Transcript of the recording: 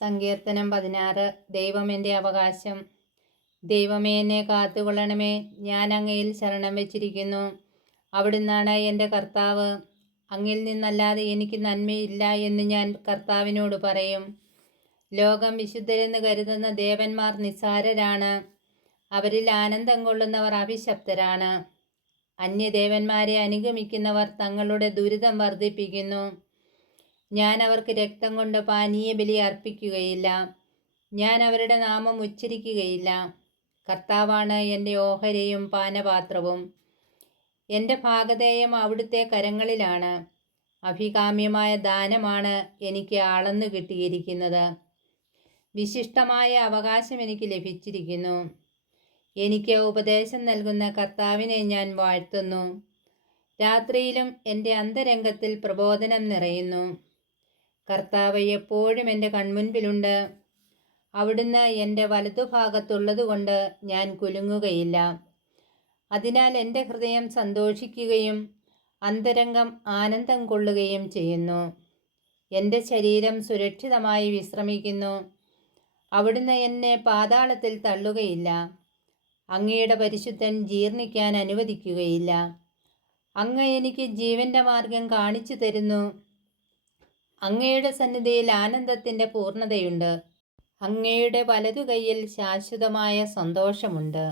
സങ്കീർത്തനം 16. ദൈവം എൻ്റെ അവകാശം. ദൈവമേ, എന്നെ കാത്തുകൊള്ളണമേ. ഞാൻ അങ്ങയിൽ ശരണം വെച്ചിരിക്കുന്നു. അവിടുന്നാണ് എൻ്റെ കർത്താവ്. അങ്ങിൽ നിന്നല്ലാതെ എനിക്ക് നന്മയില്ല എന്ന് ഞാൻ കർത്താവിനോട് പറയും. ലോകം വിശുദ്ധരെന്ന് കരുതുന്ന ദേവന്മാർ നിസ്സാരരാണ്. അവരിൽ ആനന്ദം കൊള്ളുന്നവർ അഭിശപ്തരാണ്. അന്യദേവന്മാരെ അനുഗമിക്കുന്നവർ തങ്ങളുടെ ദുരിതം വർദ്ധിപ്പിക്കുന്നു. ഞാൻ അവർക്ക് രക്തം കൊണ്ട് പാനീയബലി അർപ്പിക്കുകയില്ല. ഞാൻ അവരുടെ നാമം ഉച്ചരിക്കുകയില്ല. കർത്താവാണ് എൻ്റെ ഓഹരിയും പാനപാത്രവും. എൻ്റെ ഭാഗധേയം അവിടുത്തെ കരങ്ങളിലാണ്. അഭികാമ്യമായ ദാനമാണ് എനിക്ക് അളന്നു കിട്ടിയിരിക്കുന്നത്. വിശിഷ്ടമായ അവകാശം എനിക്ക് ലഭിച്ചിരിക്കുന്നു. എനിക്ക് ഉപദേശം നൽകുന്ന കർത്താവിനെ ഞാൻ വാഴ്ത്തുന്നു. രാത്രിയിലും എൻ്റെ അന്തരംഗത്തിൽ പ്രബോധനം നിറയുന്നു. കർത്താവ് എപ്പോഴും എൻ്റെ കൺമുൻപിലുണ്ട്. അവിടുന്ന് എൻ്റെ വലതുഭാഗത്തുള്ളതുകൊണ്ട് ഞാൻ കുലുങ്ങുകയില്ല. അതിനാൽ എൻ്റെ ഹൃദയം സന്തോഷിക്കുകയും അന്തരംഗം ആനന്ദം കൊള്ളുകയും ചെയ്യുന്നു. എൻ്റെ ശരീരം സുരക്ഷിതമായി വിശ്രമിക്കുന്നു. അവിടുന്ന് എന്നെ പാതാളത്തിൽ തള്ളുകയില്ല. അങ്ങയുടെ പരിശുദ്ധൻ ജീർണിക്കാൻ അനുവദിക്കുകയില്ല. അങ്ങ് എനിക്ക് ജീവൻ്റെ മാർഗം കാണിച്ചു തരുന്നു. അങ്ങയുടെ സന്നിധിയിൽ ആനന്ദത്തിൻ്റെ പൂർണ്ണതയുണ്ട്. അങ്ങയുടെ വലതുകൈയിൽ ശാശ്വതമായ സന്തോഷമുണ്ട്.